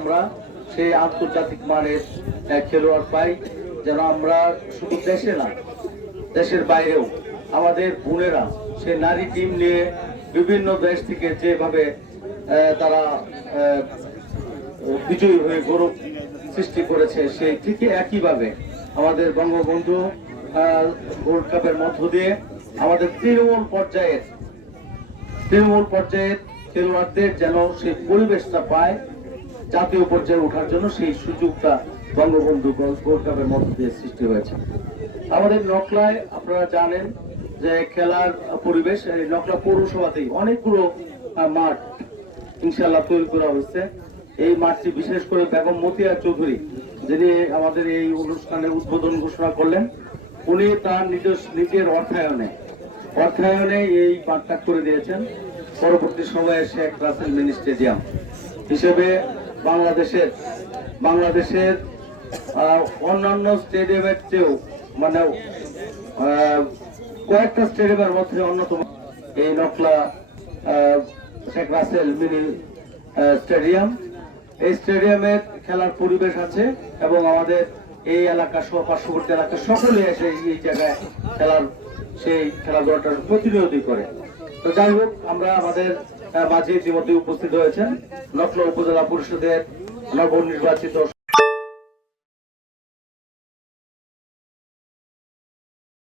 আমরা সেই আন্তর্জাতিক মানের খেলোয়াড় পাই যেন আমরা শুধু দেশে না, দেশের বাইরেও আমাদের বোনেরা সে নারী টিম নিয়ে বিভিন্ন দেশ থেকে যেভাবে তারা বিজয়ী হয়ে গৌরব সৃষ্টি করেছে, সেই ঠিকই একইভাবে আমাদের বঙ্গবন্ধু গোল্ড কাপের মধ্য দিয়ে আমাদের তৃণমূল পর্যায়ের তৃণমূল পর্যায়ের খেলোয়াড়দের যেন সেই পরিবেশটা পায় জাতীয় পর্যায়ে ওঠার জন্য সেই সুযোগটা বঙ্গবন্ধু গোল্ড কাপের মধ্য দিয়ে সৃষ্টি হয়েছে। আমাদের নকলায় আপনারা জানেন যে খেলার পরিবেশ নকলা পৌরসভাতেই অনেকগুলো মাঠ ইনশাল্লাহ তৈরি করা হয়েছে। এই মাঠটি বিশেষ করে বেগম মতিয়া চৌধুরী, যিনি আমাদের এই অনুষ্ঠানে উদ্বোধন ঘোষণা করলেন, উনি তার নিজস্ব, নিজের অর্থায়নে অর্থায়নে এই মাঠটা করে দিয়েছেন। পরবর্তী সময়ে শেখ রাসেল মিনি স্টেডিয়াম হিসেবে বাংলাদেশের বাংলাদেশের অন্যান্য স্টেডিয়ামের চেয়েও মানে কয়েকটা স্টেডিয়ামের মধ্যে অন্যতম এই নকলা শেখ রাসেল মিনি স্টেডিয়াম। এই স্টেডিয়ামে খেলার পরিবেশ আছে এবং আমাদের এই এলাকা সহ, পার্শ্ববর্তী এলাকা সকলে এসে এই জায়গায় খেলার, সেই খেলাধুলাটার প্রতিনিধি করে। তো যাই হোক, আমরা আমাদের মাঝে ইতিমধ্যে উপস্থিত হয়েছেন নকলা উপজেলা পরিষদের নবনির্বাচিত